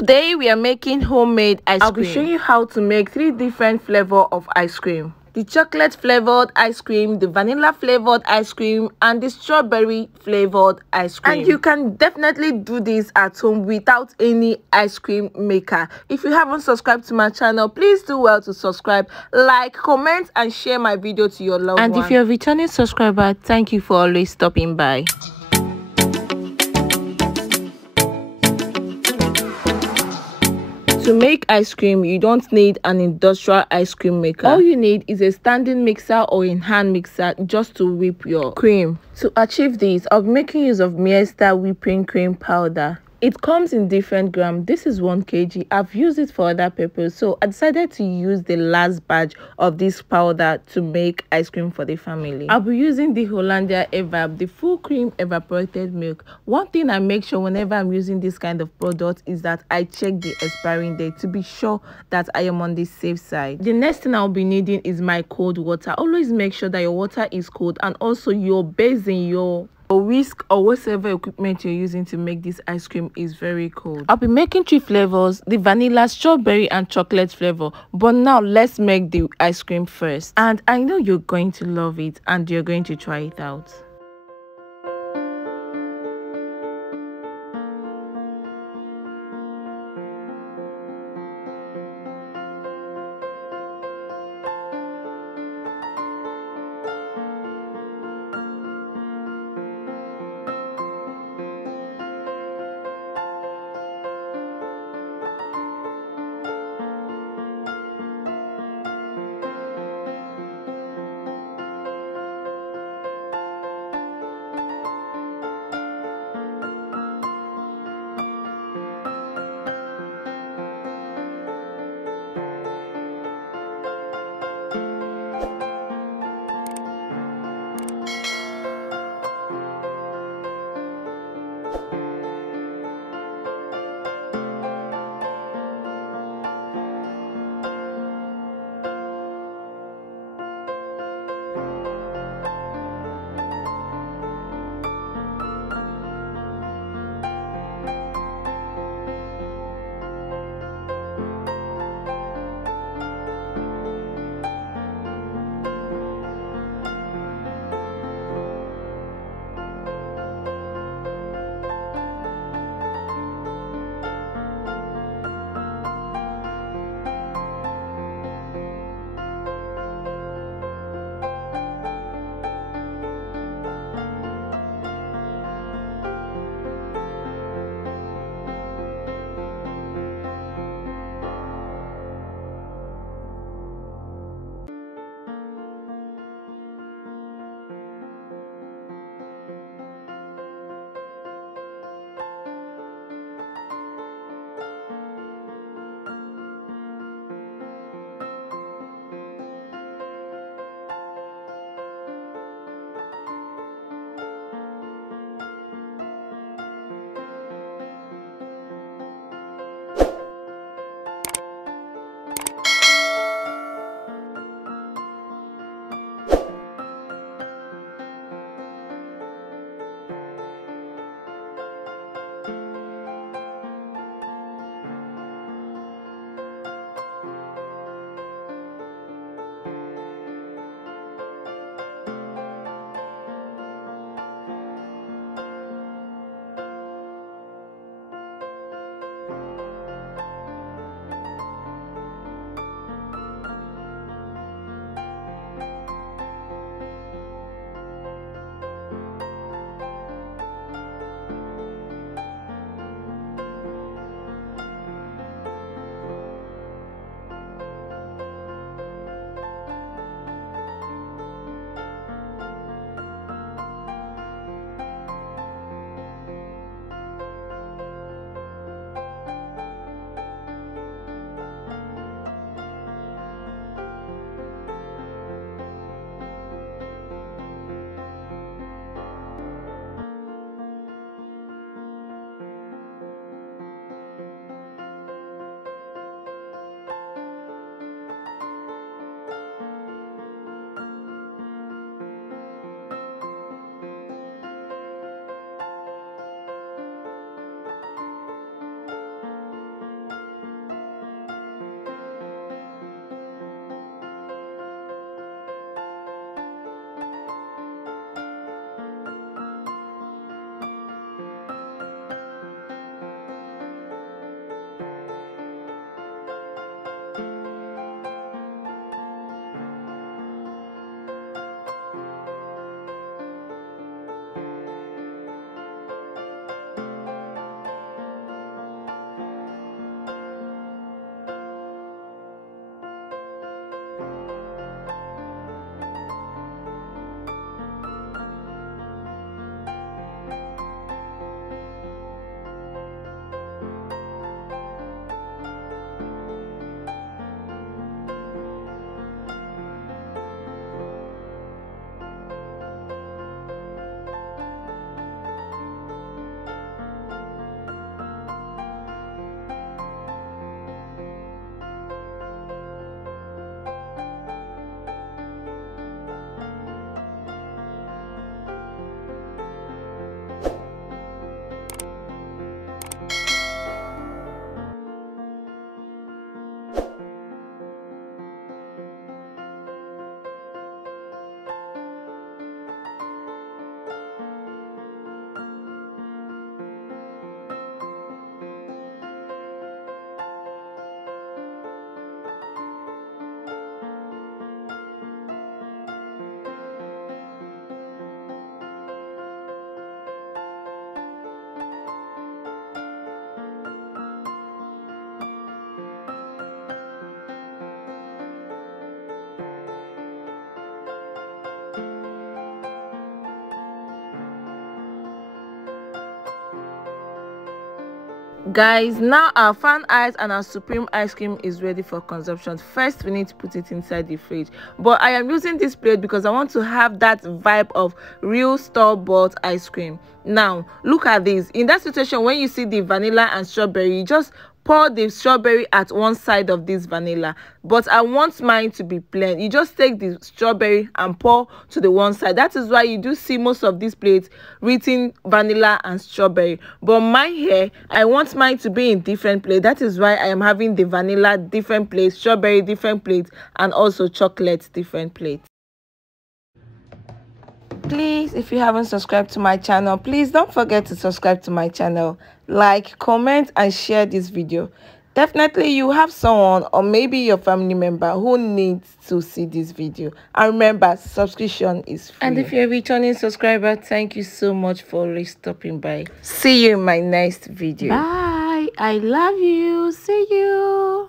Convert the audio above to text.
Today we are making homemade ice cream. I'll be showing you how to make 3 different flavors of ice cream: the chocolate flavored ice cream, the vanilla flavored ice cream, and the strawberry flavored ice cream. And you can definitely do this at home without any ice cream maker. If you haven't subscribed to my channel, please do well to subscribe, like, comment, and share my video to your loved one. And if you're a returning subscriber, thank you for always stopping by. To make ice cream, you don't need an industrial ice cream maker. All you need is a standing mixer or a hand mixer just to whip your cream. To achieve this, I'll be making use of Miesta whipping cream powder. It comes in different grams. This is 1 kg. I've used it for other purposes, so I decided to use the last batch of this powder to make ice cream for the family. I'll be using the Hollandia Evap, the full cream evaporated milk. One thing I make sure whenever I'm using this kind of product is that I check the expiring date to be sure that I am on the safe side. The next thing I'll be needing is my cold water. Always make sure that your water is cold, and also your basin, your whisk or whatever equipment you're using to make this ice cream is very cold. I'll be making 3 flavors: the vanilla, strawberry, and chocolate flavor. But now let's make the ice cream first, and I know you're going to love it and you're going to try it out. Guys, now our fan ice and our supreme ice cream is ready for consumption. First, we need to put it inside the fridge, but I am using this plate because I want to have that vibe of real store-bought ice cream. Now look at this. In that situation, when you see the vanilla and strawberry, you just pour the strawberry at one side of this vanilla, but I want mine to be plain. You just take the strawberry and pour to the one side. That is why you do see most of these plates written vanilla and strawberry, but mine here, I want mine to be in different plates. That is why I am having the vanilla different plates, strawberry different plates, and also chocolate different plates. Please, if you haven't subscribed to my channel, please don't forget to subscribe to my channel, like, comment, and share this video. Definitely you have someone or maybe your family member who needs to see this video. And remember, subscription is free. And if you're a returning subscriber, thank you so much for stopping by. See you in my next video. Bye. I love you. See you.